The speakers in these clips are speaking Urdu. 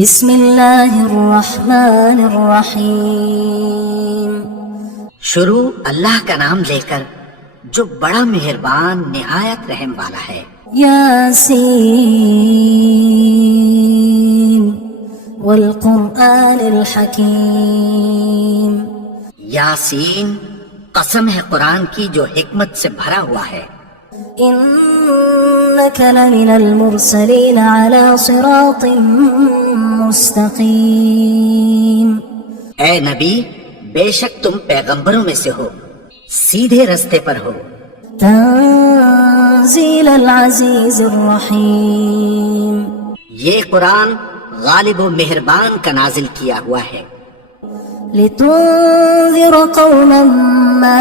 بسم اللہ الرحمن الرحیم۔ شروع اللہ کا نام لے کر جو بڑا مہربان نہایت رحم والا ہے۔ یاسین والقرآن الحکیم۔ یاسین، قسم ہے قرآن کی جو حکمت سے بھرا ہوا ہے۔ انک لمن المرسلین علی صراط مستقیم۔ اے نبی، بے شک تم پیغمبروں میں سے ہو، سیدھے رستے پر ہو۔ تنزیل العزیز الرحیم۔ یہ قرآن غالب و مہربان کا نازل کیا ہوا ہے۔ لتنذر قوما ما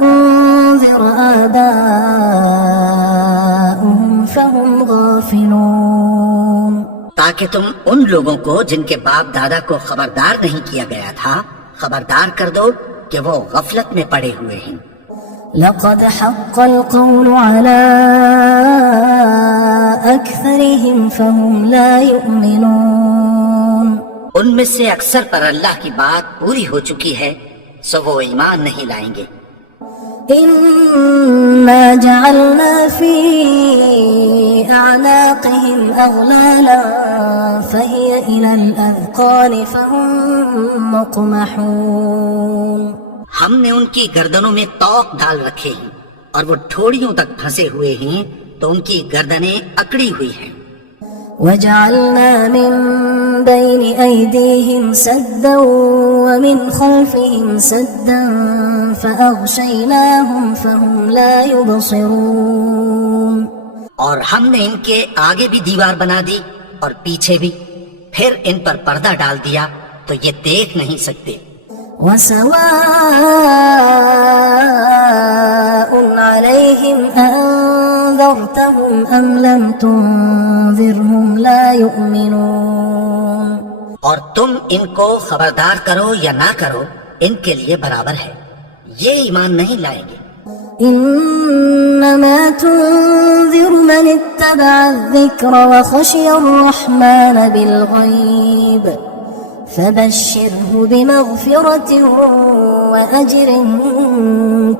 انذر آباؤهم فهم غافلون۔ تاکہ تم ان لوگوں کو جن کے باپ دادا کو خبردار نہیں کیا گیا تھا خبردار کر دو کہ وہ غفلت میں پڑے ہوئے ہیں۔ لقد حق القول على أكثرهم فهم لا يؤمنون۔ ان میں سے اکثر پر اللہ کی بات پوری ہو چکی ہے سو وہ ایمان نہیں لائیں گے۔ إنا جعلنا في أعناقهم أغلالا فهي إلى الأذقان فهم مقمحون۔ ہم نے ان کی گردنوں میں طوق ڈال رکھے ہیں اور وہ ٹھوڑیوں تک پھنسے ہوئے ہیں تو ان کی گردنیں اکڑی ہوئی ہیں۔ وجعلنا من بين أيديهم سدا ومن خلفهم سدا فأغشيناهم فهم لا يبصرون۔ اور ہم نے ان کے آگے بھی دیوار بنا دی اور پیچھے بھی، پھر ان پر پردہ ڈال دیا تو یہ دیکھ نہیں سکتے۔ وسواء عليهم أنذرتهم أم لم تنذرهم لا يؤمنون۔ اور تم ان کو خبردار کرو یا نہ کرو ان کے لیے برابر ہے، یہ ایمان نہیں لائیں گے۔ إنما تنذر من اتبع الذكر وخشي الرحمن بالغيب فبشره بمغفرة وأجر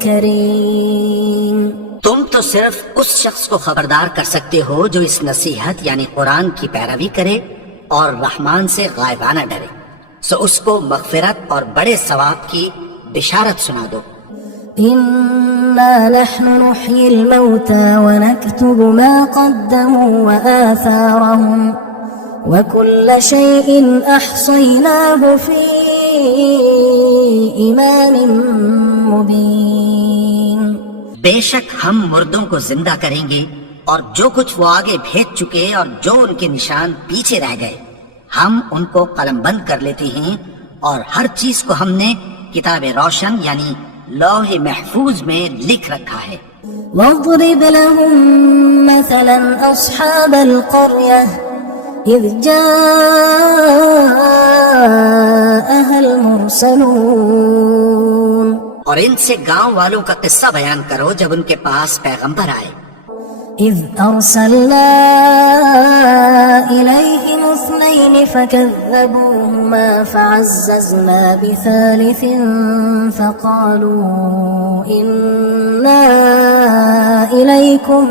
كريم۔ تم تو صرف اس شخص کو خبردار کر سکتے ہو جو اس نصیحت یعنی قرآن کی پیروی کرے اور رحمان سے غائبانہ ڈرے، سو اس کو مغفرت اور بڑے ثواب کی بشارت سنا دو۔ إنا نحن نحيي الموتى ونكتب ما قدموا وآثارهم وكل شيء أحصيناه في إمام مبين۔ بے شک ہم مردوں کو زندہ کریں گے اور جو کچھ وہ آگے بھیج چکے اور جو ان کے نشان پیچھے رہ گئے ہم ان کو قلم بند کر لیتے ہیں، اور ہر چیز کو ہم نے کتاب روشن یعنی لوح محفوظ میں لکھ رکھا ہے۔ واضرب لهم مثلا أصحاب القرية إذ جاءها المرسلون۔ اور ان سے گاؤں والوں کا قصہ بیان کرو جب ان کے پاس پیغمبر آئے۔ إذ أرسلنا إليهم اثنين فكذبوهما فعززنا بثالث فقالوا إنا إليكم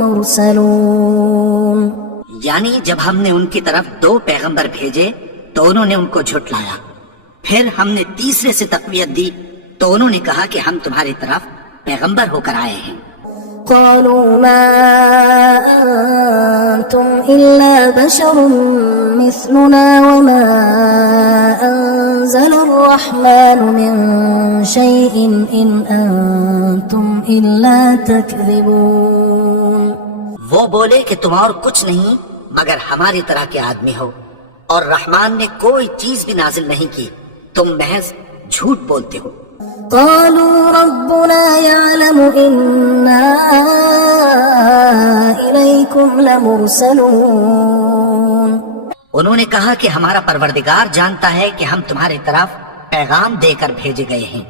مرسلون۔ یعنی جب ہم نے ان کی طرف 2 پیغمبر بھیجے تو انہوں نے ان کو جھٹلایا، پھر ہم نے تیسرے سے تقویت دی تو انہوں نے کہا کہ ہم تمہاری طرف پیغمبر ہو کر آئے ہیں۔ قالوا ما أنتم إلا بشر مثلنا وما أنزل الرحمن من شيء إن أنتم إلا تكذبون۔ وہ بولے کہ تم اور کچھ نہیں مگر ہماری طرح کے آدمی ہو، اور رحمان نے کوئی چیز بھی نازل نہیں کی، تم محض جھوٹ بولتے ہو۔ قالوا ربنا يعلم إنا إليكم لمرسلون۔ انہوں نے کہا کہ ہمارا پروردگار جانتا ہے کہ ہم تمہاری طرف پیغام دے کر بھیجے گئے ہیں۔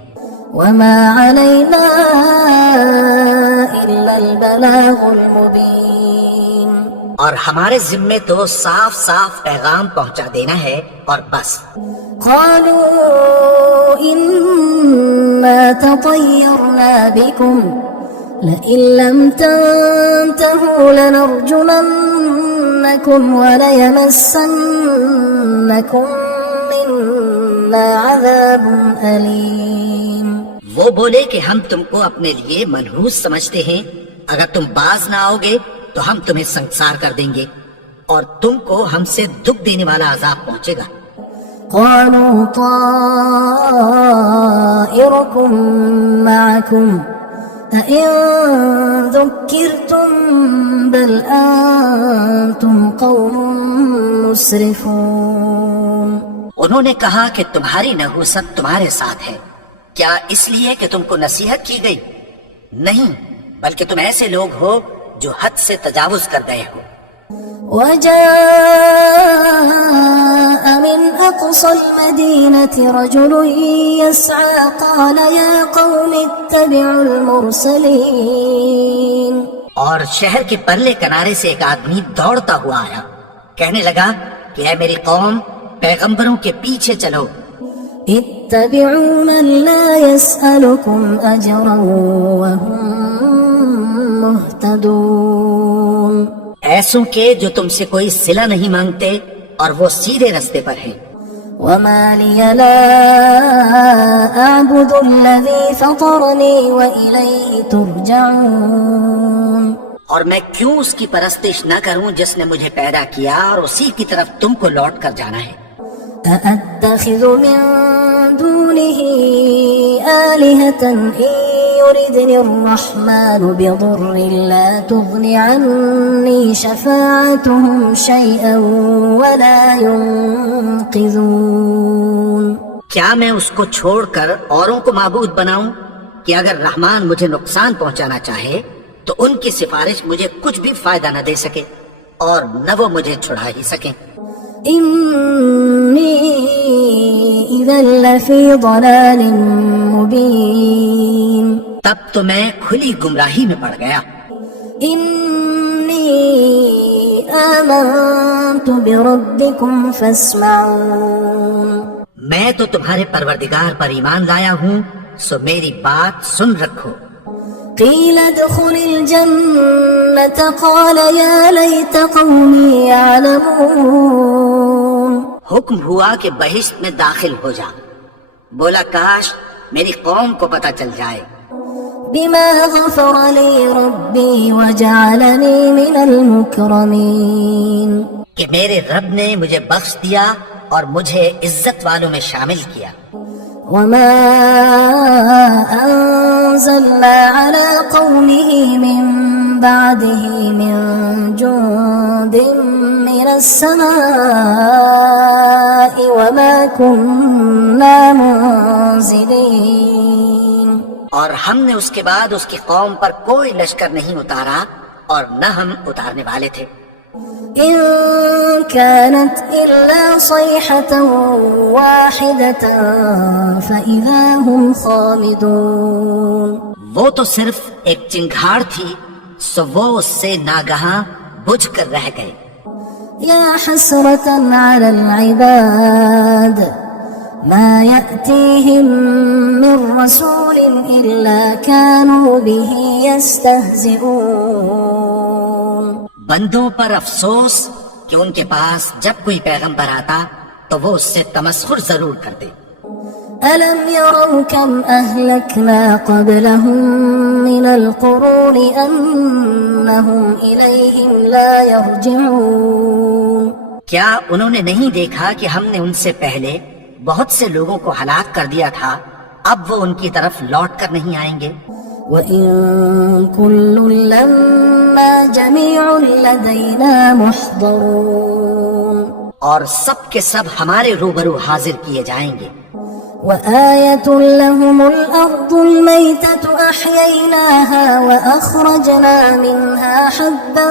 وما علينا إلا البلاغ المبين۔ اور ہمارے ذمے تو صاف صاف پیغام پہنچا دینا ہے اور بس. قالوا إنا تطيرنا بكم لئن لم تنتهوا لنرجمنكم وليمسنكم منا عذاب أليم. وہ بولے کہ ہم تم کو اپنے لیے منحوس سمجھتے ہیں، اگر تم باز نہ آؤ گے تو ہم تمہیں سنسار کر دیں گے اور تم کو ہم سے دکھ دینے والا عذاب پہنچے گا. قالوا طائركم معكم أئن ذكرتم بل أنتم قوم مسرفون. انہوں نے کہا کہ تمہاری نحوست تمہارے ساتھ ہے، کیا اس لیے کہ تم کو نصیحت کی گئی؟ نہیں، بلکہ تم ایسے لوگ ہو جو حد سے تجاوز کر گئے ہو. وجاء من أقصى المدينة رجل يسعى قال يا قوم اتبعوا المرسلين. اور شہر کے پرلے کنارے سے ایک آدمی دوڑتا ہوا آیا، کہنے لگا کہ اے میری قوم، پیغمبروں کے پیچھے چلو. اتبعوا من لا يسألكم أجرا وهم مهتدون. ایسوں کے جو تم سے کوئی صلہ نہیں مانگتے اور وہ سیدھے رستے پر ہیں. وما لي لا أعبد الذي فطرني وإليه ترجعون. اور میں کیوں اس کی پرستش نہ کروں جس نے مجھے پیدا کیا اور اسی کی طرف تم کو لوٹ کر جانا ہے. أأتخذ من دونه آلهة إن يردني الرحمن بضر لا تغن عني شفاعتهم شيئا ولا ينقذون. کیا میں اس کو چھوڑ کر اوروں کو معبود بناؤں کہ اگر رحمان مجھے نقصان پہنچانا چاہے تو ان کی سفارش مجھے کچھ بھی فائدہ نہ دے سکے اور نہ وہ مجھے چھڑا ہی سکیں. إني إذا لفي ضلال مبين. تب تو میں کھلی گمراہی میں پڑ گیا. إني آمنت بربكم فاسمعون. میں تو تمہارے پروردگار پر ایمان لایا ہوں، سو میری بات سن رکھو. قيل ادخل الجنة قال يا ليت قومي يعلمون. حکم ہوا کہ بہشت میں داخل ہو جا. بولا کاش میری قوم کو پتہ چل جائے. بما غفر لي ربي وجعلني من المكرمين. کہ میرے رب نے مجھے بخش دیا اور مجھے عزت والوں میں شامل کیا. وما أنزلنا على قومه من بعده من جند من السماء وما كنا منزلين. اور ہم نے اس کے بعد اس کی قوم پر کوئی لشکر نہیں اتارا اور نہ ہم اتارنے والے تھے. إن كانت إلا صيحة واحدة فإذا هم خامدون. وہ تو صرف ایک چنگھاڑ تھی، سو وہ اس سے ناگہاں بجھ کر رہ گئے. يا حسرة على العباد ما يأتيهم من رسول إلا كانوا به يستهزئون. بندوں پر افسوس کہ ان کے پاس جب کوئی پیغمبر آتا تو وہ اس سے تمسخر ضرور کرتے. ألم يروا كم أهلكنا قبلهم من القرون أنهم إليهم لا يرجعون. کیا انہوں نے نہیں دیکھا کہ ہم نے ان سے پہلے بہت سے لوگوں کو ہلاک کر دیا تھا، اب وہ ان کی طرف لوٹ کر نہیں آئیں گے. وَإِن كُلٌّ لَمَّا جَمِيعٌ لَدَيْنَا مُحْضَرُونَ. اور سب کے سب ہمارے روبرو حاضر کیے جائیں گے. وآية لهم الأرض الميتة أحييناها وأخرجنا منها حبا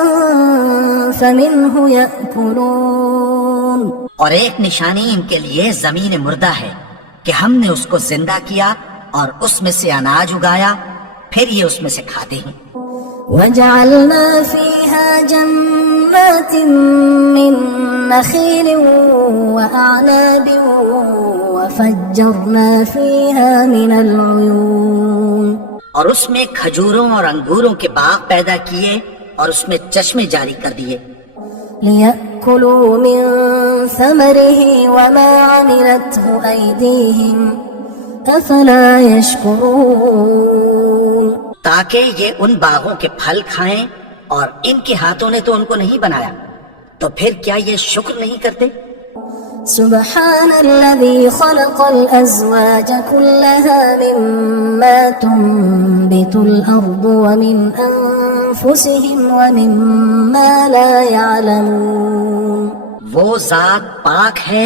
فمنه يأكلون. اور ایک نشانی ان کے لیے زمین مردہ ہے کہ ہم نے اس کو زندہ کیا اور اس میں سے اناج اگایا، پھر یہ اس میں سے کھاتے ہیں. وجعلنا فيها جنات جنات من نخيل وأعناب وفجرنا فيها من العيون اور اس میں کھجوروں اور انگوروں کے باغ پیدا کیے اور اس میں چشمے جاری کر دیے ليأكلوا من ثمره وما عملته أيديهم أفلا يشكرون تاکہ یہ ان باغوں کے پھل کھائیں اور ان کے ہاتھوں نے تو ان کو نہیں بنایا، تو پھر کیا یہ شکر نہیں کرتے؟ سبحان الذي خلق الأزواج كلها مما تنبت الأرض ومن أنفسهم ومما لا يعلمون وہ ذات پاک ہے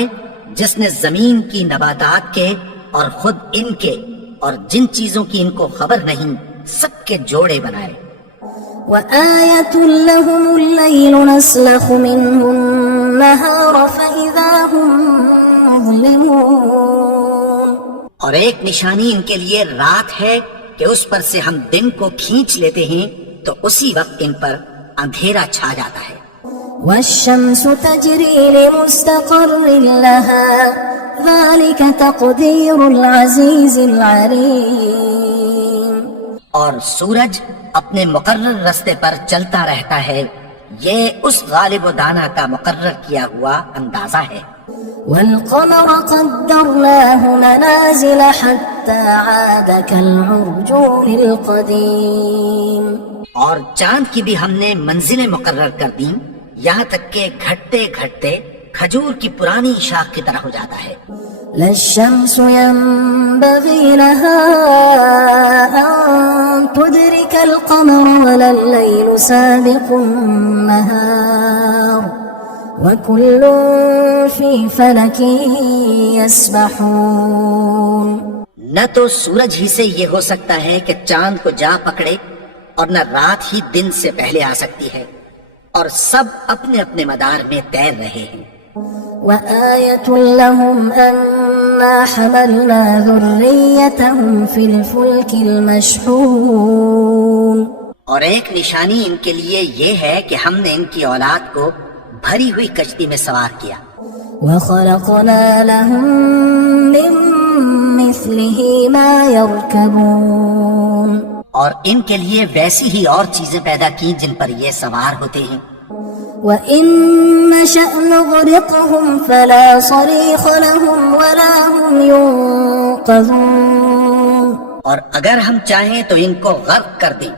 جس نے زمین کی نباتات کے اور خود ان کے اور جن چیزوں کی ان کو خبر نہیں سب کے جوڑے بنائے وآية لهم الليل نسلخ منه النهار فإذا هم مظلمون اور ایک نشانی ان کے لیے رات ہے کہ اس پر سے ہم دن کو کھینچ لیتے ہیں تو اسی وقت ان پر اندھیرا چھا جاتا ہے والشمس تجري لمستقر لها ذلك تقدير العزيز العليم اور سورج اپنے مقرر راستے پر چلتا رہتا ہے، یہ اس غالب و دانا کا مقرر کیا ہوا اندازہ ہے والقمر قدرناه منازل حتى عاد كالعرجون القديم اور چاند کی بھی ہم نے منزلیں مقرر کر دیں یہاں تک کہ گھٹتے گھٹتے کھجور کی پرانی شاخ کی طرح ہو جاتا ہے لا الشمس ينبغي لها أن تدرك القمر ولا الليل سابق النهار وكل في فلك يسبحون نہ تو سورج ہی سے یہ ہو سکتا ہے کہ چاند کو جا پکڑے اور نہ رات ہی دن سے پہلے آ سکتی ہے، اور سب اپنے اپنے مدار میں تیر رہے ہیں وآية لهم أنا حملنا ذريتهم في الفلك المشحون اور ایک نشانی ان کے لیے یہ ہے کہ ہم نے ان کی اولاد کو بھری ہوئی کشتی میں سوار کیا وخلقنا لهم من مثله ما يركبون اور ان کے لیے ویسی ہی اور چیزیں پیدا کی جن پر یہ سوار ہوتے ہیں وَإِن نَّشَأْ نُغْرِقْهُمْ فَلَا صَرِيخَ لَهُمْ وَلَا هُمْ يُنقَذُونَ اور اگر ہم چاہیں تو ان کو غرق کر دیں،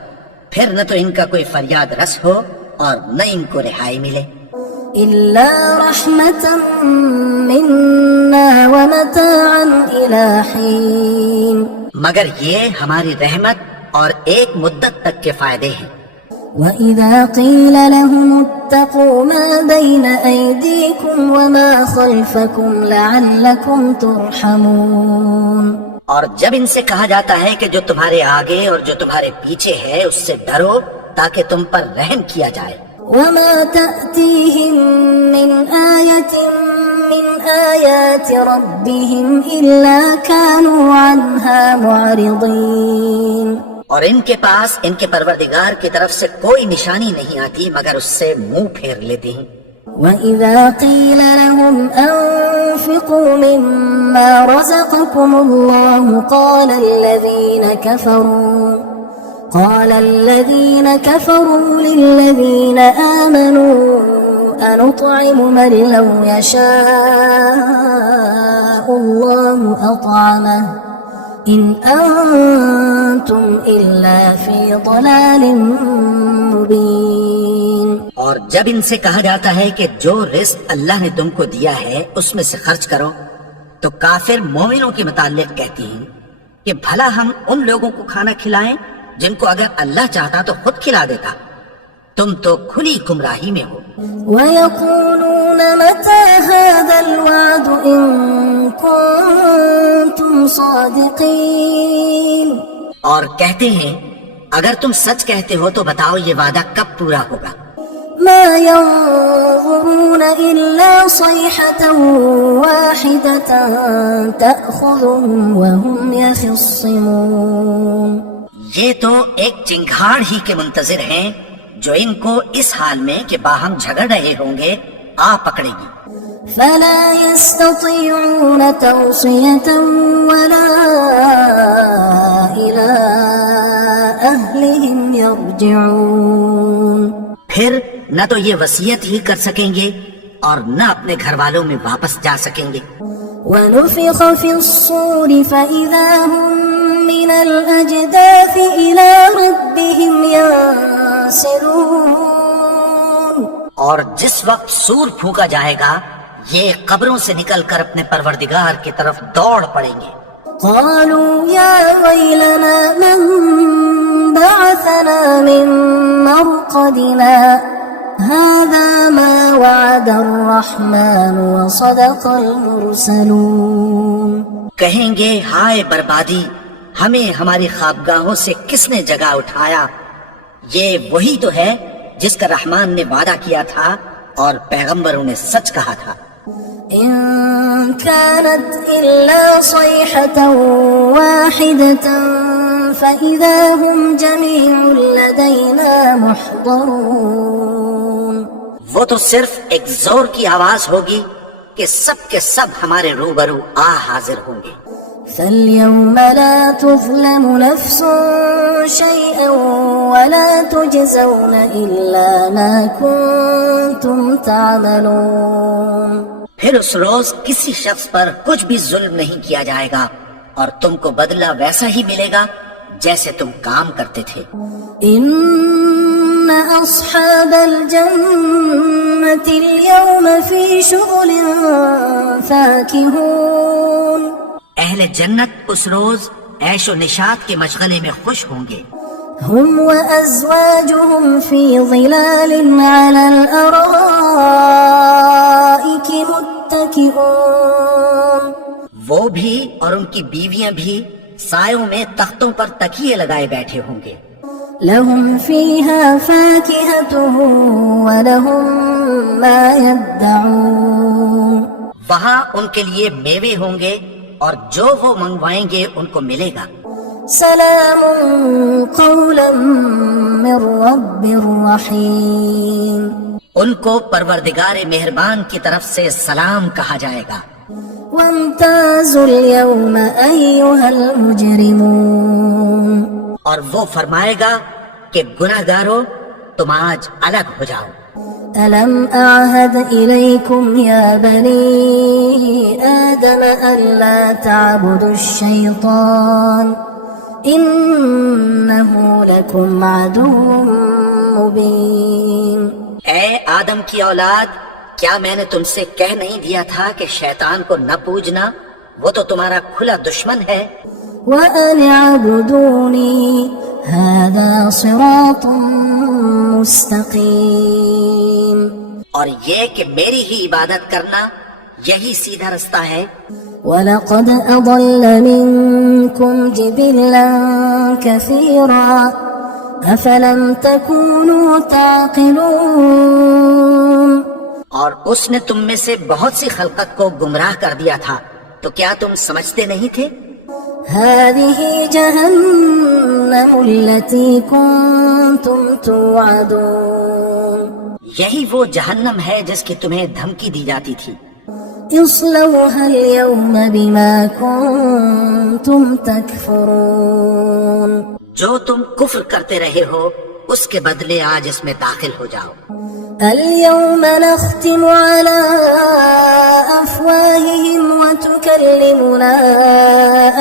پھر نہ تو ان کا کوئی فریاد رس ہو اور نہ ان کو رہائی ملے إِلَّا رَحْمَةً مِنَّا وَمَتَاعًا إِلَى حِينٍ مگر یہ ہماری رحمت اور ایک مدت تک کے فائدے ہیں وَإِذَا قِيلَ لَهُمُ اتَّقُوا مَا بَيْنَ أَيْدِيكُمْ وَمَا خَلْفَكُمْ لَعَلَّكُمْ تُرْحَمُونَ اور جب ان سے کہا جاتا ہے کہ جو تمہارے آگے اور جو تمہارے پیچھے ہے اس سے ڈرو تاکہ تم پر رحم کیا جائے وَمَا تَأْتِيهِم مِّنْ آيَةٍ مِّنْ آيَاتِ رَبِّهِمْ إِلَّا كَانُوا عَنْهَا مُعْرِضِينَ اور ان کے پاس ان کے پروردگار کی طرف سے کوئی نشانی نہیں آتی مگر اس سے منہ پھیر لیتے ہیں وَإِذَا قِيلَ لَهُمْ أَنفِقُوا مِمَّا رَزَقَكُمُ اللَّهُ قَالَ الَّذِينَ كَفَرُوا لِلَّذِينَ آمَنُوا أَنُطْعِمُ مَن لَّوْ يَشَاءُ اللَّهُ أَطْعَمَهُ إِنْ أَنْتُمْ إِلَّا فِي ضَلَالٍ مُبِينٍ اور جب ان سے کہا جاتا ہے کہ جو رزق اللہ نے تم کو دیا ہے اس میں سے خرچ کرو تو کافر مومنوں کے متعلق کہتے ہیں کہ بھلا ہم ان لوگوں کو کھانا کھلائیں جن کو اگر اللہ چاہتا تو خود کھلا دیتا، تم تو کھلی گمراہی میں ہو وَيَقُولُونَ مَتَى هَذَا الْوَعْدُ إِن كُنتُمْ صَادِقِينَ اور کہتے ہیں اگر تم سچ کہتے ہو تو بتاؤ یہ وعدہ کب پورا ہوگا مَا يَنظُرُونَ إِلَّا صَيْحَةً وَاحِدَةً تَأْخُذُهُمْ وَهُمْ يَخِصِّمُونَ یہ تو ایک چنگھاڑ ہی کے منتظر ہیں جو ان کو اس حال میں کہ باہم جھگڑ رہے ہوں گے آ پکڑے گی۔ فلا يستطيعون توصية ولا إلى أهلهم يرجعون، پھر نہ تو یہ وصیت ہی کر سکیں گے اور نہ اپنے گھر والوں میں واپس جا سکیں گے۔ ونفخ في الصور فإذا هم من الأجداث إلى ربهم ينسلون، اور جس وقت سور پھونکا جائے گا یہ قبروں سے نکل کر اپنے پروردگار کی طرف دوڑ پڑیں گے۔ قالوا يا ويلنا من بعثنا من مرقدنا هذا ما وعد الرحمن وصدق المرسلون، کہیں گے ہائے بربادی، ہمیں ہماری خوابگاہوں سے کس نے جگا اٹھایا، یہ وہی تو ہے جس کا رحمان نے وعدہ کیا تھا اور پیغمبروں نے سچ کہا تھا۔ إن كانت إلا صيحة واحدة فإذا هم جميع لدينا محضرون، وہ تو صرف ایک زور کی آواز ہوگی کہ سب کے سب ہمارے روبرو آ حاضر ہوں گے۔ فاليوم لا تظلم نفس شيئا ولا تجزون إلا ما كنتم تعملون، پھر اس روز کسی شخص پر کچھ بھی ظلم نہیں کیا جائے گا اور تم کو بدلہ ویسا ہی ملے گا جیسے تم کام کرتے تھے۔ إن أصحاب الجنة اليوم في شغل فاكهون، اہل جنت اس روز عیش و نشاط کے مشغلے میں خوش ہوں گے۔ هم وأزواجهم في ظلال على الأرائك متكئون، وہ بھی اور ان کی بیویاں بھی سایوں میں تختوں پر تکیے لگائے بیٹھے ہوں گے۔ لهم فيها فاكهة ولهم ما يدعون، وہاں ان کے لیے میوے ہوں گے اور جو وہ منگوائیں گے ان کو ملے گا۔ سلام قولا من رب رحیم، ان کو پروردگار مہربان کی طرف سے سلام کہا جائے گا۔ وامتازوا اليوم أيها المجرمون، اور وہ فرمائے گا کہ گناہگارو تم آج الگ ہو جاؤ۔ ألم أعهد إليكم يا بني آدم ألا تعبدوا الشيطان إنه لكم عدو مبين، اے آدم کی اولاد، کیا میں نے تم سے کہہ نہیں دیا تھا کہ شیطان کو نہ پوجنا، وہ تو تمہارا کھلا دشمن ہے۔ وأن اعبدوني هذا صراط مستقيم، اور یہ کہ میری ہی عبادت کرنا یہی سیدھا رستہ ہے۔ وَلَقَدْ أَضَلَّ مِنكُمْ جِبِلًّا كَثِيرًا أَفَلَمْ تَكُونُوا تَعْقِلُونَ، اور اس نے تم میں سے بہت سی خلقت کو گمراہ کر دیا تھا، تو کیا تم سمجھتے نہیں تھے؟ هذه جهنم التي كنتم توعدون، یہی وہ جہنم ہے جس کی تمہیں دھمکی دی جاتی تھی۔ اصلوها اليوم بما كنتم تكفرون، جو تم کفر کرتے رہے ہو اس کے بدلے آج اس میں داخل ہو جاؤ۔ اليوم نختم على أفواههم وتكلمنا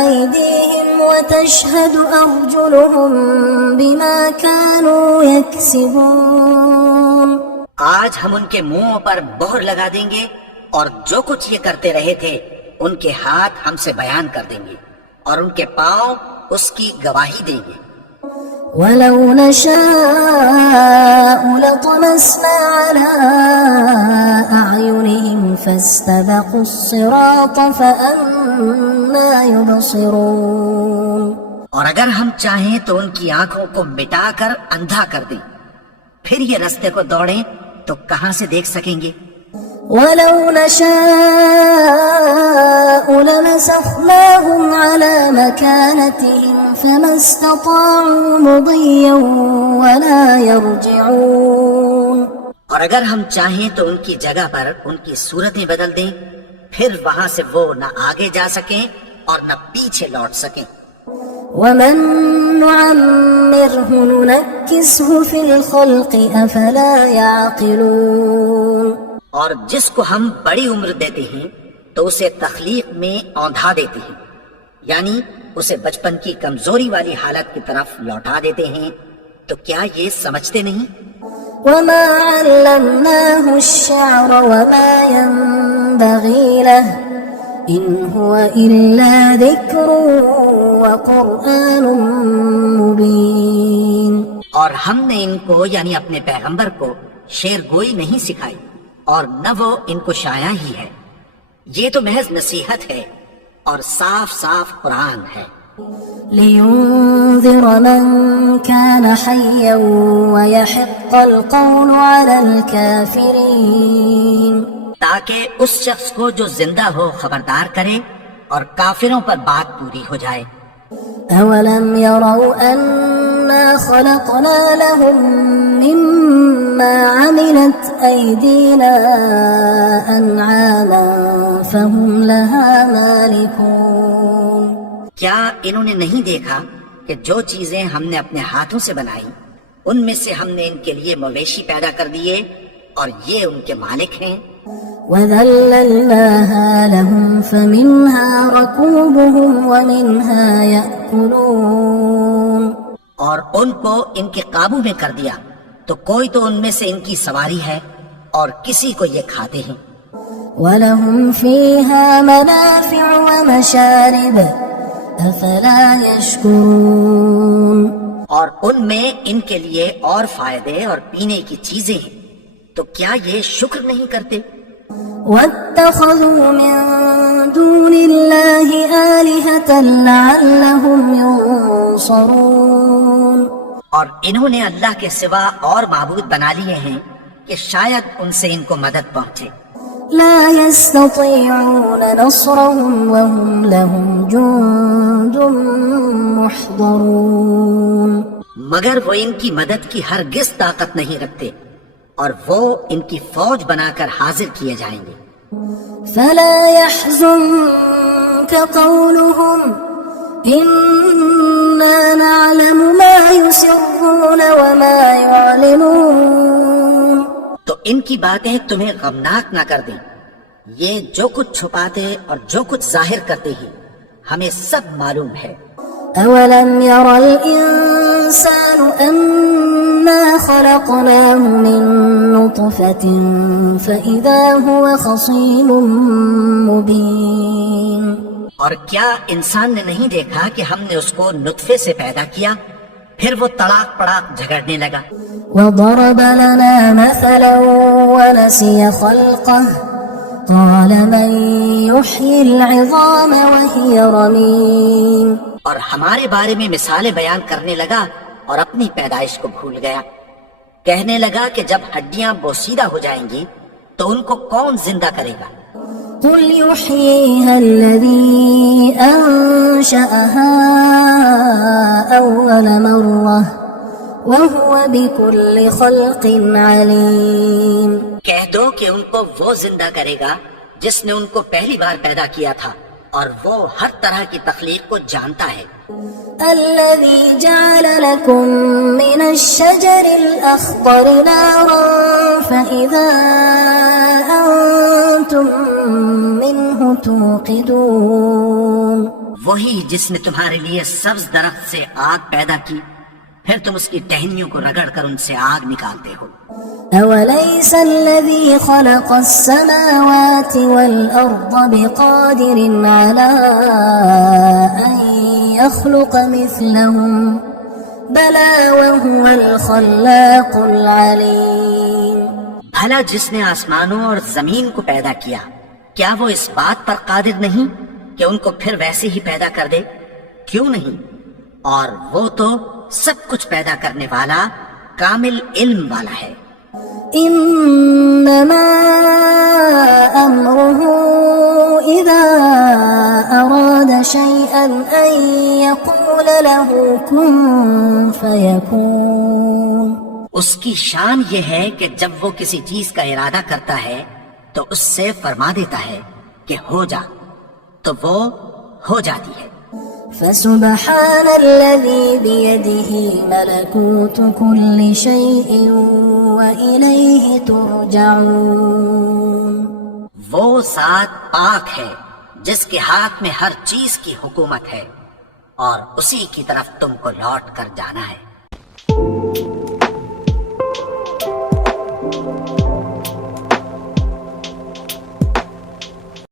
أيديهم وتشهد أرجلهم بما كانوا يكسبون، آج ہم ان کے منہوں پر مہر لگا دیں گے اور جو کچھ یہ کرتے رہے تھے ان کے ہاتھ ہم سے بیان کر دیں گے اور ان کے پاؤں اس کی گواہی دیں گے۔ ولو نشاء لطمسنا على أعينهم فاستبقوا الصراط فأنى يبصرون، اور اگر ہم چاہیں تو ان کی آنکھوں کو مٹا کر اندھا کر دیں، پھر یہ رستے کو دوڑیں تو کہاں سے دیکھ سکیں گے؟ ولو نشاء لمسخناهم على مكانتهم فما استطاعوا مضيا ولا يرجعون. اور اگر ہم چاہیں تو ان کی جگہ پر ان کی صورتیں بدل دیں، پھر وہاں سے وہ نہ آگے جا سکیں اور نہ پیچھے لوٹ سکیں. ومن نعمره ننكسه في الخلق أفلا يعقلون. اور جس کو ہم بڑی عمر دیتے ہیں تو اسے تخلیق میں اوندھا دیتے ہیں، یعنی اسے بچپن کی کمزوری والی حالت کی طرف لوٹا دیتے ہیں. تو کیا یہ سمجھتے نہیں؟ وما علمناه الشعر وما ينبغي له إن هو إلا ذكر وقرآن مبين. اور ہم نے ان کو یعنی اپنے پیغمبر کو شعر گوئی نہیں سکھائی اور نہ وہ ان کو شاعر ہی ہے، یہ تو محض نصیحت ہے اور صاف صاف قرآن ہے. لينذر من كان حيا ويحق القول على الكافرين. تاکہ اس شخص کو جو زندہ ہو خبردار کرے اور کافروں پر بات پوری ہو جائے. أولم يروا أنا خلقنا لهم مما عملت أيدينا أنعاما فهم لها مالكون. کیا انہوں نے نہیں دیکھا کہ جو چیزیں ہم نے اپنے ہاتھوں سے بنائی ان میں سے ہم نے ان کے لیے مویشی پیدا کر دیے اور یہ ان کے مالک ہیں. وَذَلَّلْنَاهَا لَهُمْ فَمِنْهَا رَكُوبُهُمْ وَمِنْهَا يَأْكُلُونَ. اور ان کو ان کے قابو میں کر دیا تو کوئی تو ان میں سے ان کی سواری ہے اور کسی کو یہ کھاتے ہیں. وَلَهُمْ فِيهَا مَنَافِعُ وَمَشَارِبُ أَفَلَا يَشْكُرُونَ. اور ان میں ان کے لیے اور فائدے اور پینے کی چیزیں ہیں، تو کیا یہ شکر نہیں کرتے؟ وَاتَّخَذُوا مِن دُونِ اللَّهِ آلِهَةً لَعَلَّهُمْ يُنصَرُونَ. اور انہوں نے اللہ کے سوا اور معبود بنا لیے ہیں کہ شاید ان سے ان کو مدد پہنچے. لا يستطيعون نصرهم وهم لهم جند محضرون. مگر وہ ان کی مدد کی ہرگز طاقت نہیں رکھتے اور وہ ان کی فوج بنا کر حاضر کیے جائیں گے. فلا يحزنك قولهم إنا نعلم ما يسرون وما يعلنون. تو ان کی باتیں تمہیں غمناک نہ کر دیں، یہ جو کچھ چھپاتے اور جو کچھ ظاہر کرتے ہیں ہمیں سب معلوم ہے. أولم ير الإنسان أنا خلقناه من نطفة فإذا هو خصيم مبين. اور کیا انسان نے نہیں دیکھا کہ ہم نے اس کو نطفے سے پیدا کیا پھر وہ تڑاک پڑاک جھگڑنے لگا. وضرب لنا مثلا ونسي خلقه قال من يحيي العظام وهي رميم. اور ہمارے بارے میں مثالیں بیان کرنے لگا اور اپنی پیدائش کو بھول گیا. کہنے لگا کہ جب ہڈیاں بوسیدہ ہو جائیں گی تو ان کو کون زندہ کرے گا؟ قل يحييها الذي أنشأها أول مرة وهو بكل خلق عليم. کہہ دو کہ ان کو وہ زندہ کرے گا جس نے ان کو پہلی بار پیدا کیا تھا اور وہ ہر طرح کی تخلیق کو جانتا ہے. الذي جعل لكم من الشجر الأخضر نارا فإذا أنتم منه توقدون. وہی جس نے تمہارے لیے سبز درخت سے آگ پیدا کی پھر تم اس کی ٹہنیوں کو رگڑ کر ان سے آگ نکالتے ہو. أوليس الذي خلق السماوات والأرض بقادر على أن يخلق مثلهم بلى وهو الخلاق العليم. بھلا جس نے آسمانوں اور زمین کو پیدا کیا کیا وہ اس بات پر قادر نہیں کہ ان کو پھر ویسے ہی پیدا کر دے؟ کیوں نہیں؟ اور وہ تو سب کچھ پیدا کرنے والا کامل علم والا ہے. إنما أمره إذا أراد شيئا أن يقول له كن فيكون. اس کی شان یہ ہے کہ جب وہ کسی چیز کا ارادہ کرتا ہے تو اس سے فرما دیتا ہے کہ ہو جا، تو وہ ہو جاتی ہے. فسبحان الذي بيده ملكوت كل شيء وإليه ترجعون. وہ ذات پاک ہے جس کے ہاتھ میں ہر چیز کی حکومت ہے اور اسی کی طرف تم کو لوٹ کر جانا ہے.